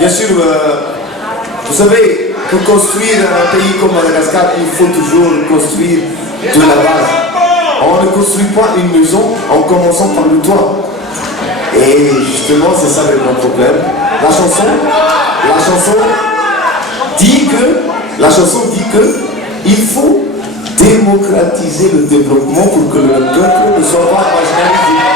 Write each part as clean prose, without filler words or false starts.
Bien sûr, vous savez, pour construire un pays comme Madagascar, il faut toujours construire de la base. On ne construit pas une maison en commençant par le toit. Et justement, c'est ça le grand problème. La chanson dit que il faut démocratiser le développement pour que le peuple ne soit pas marginalisé.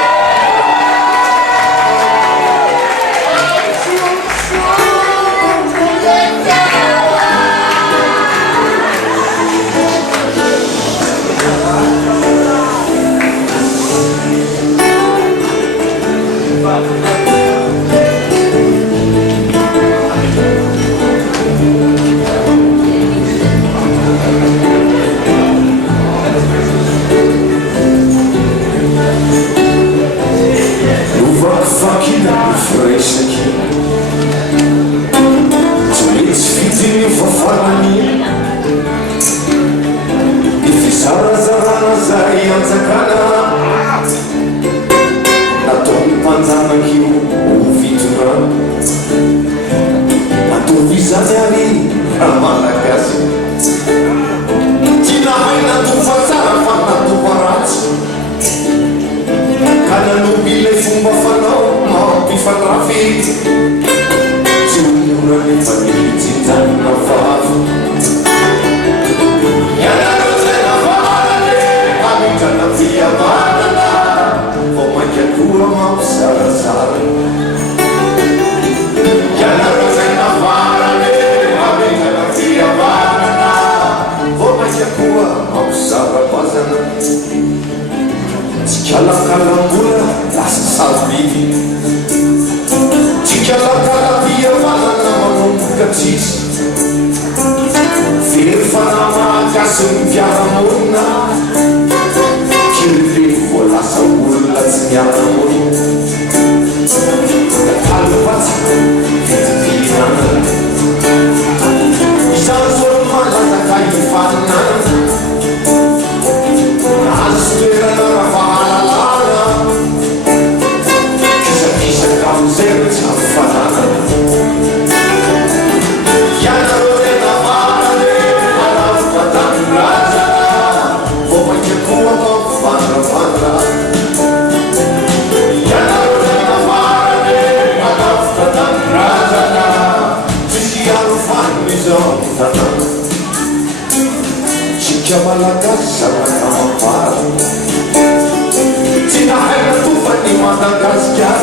Tina hai tu fani Madagascar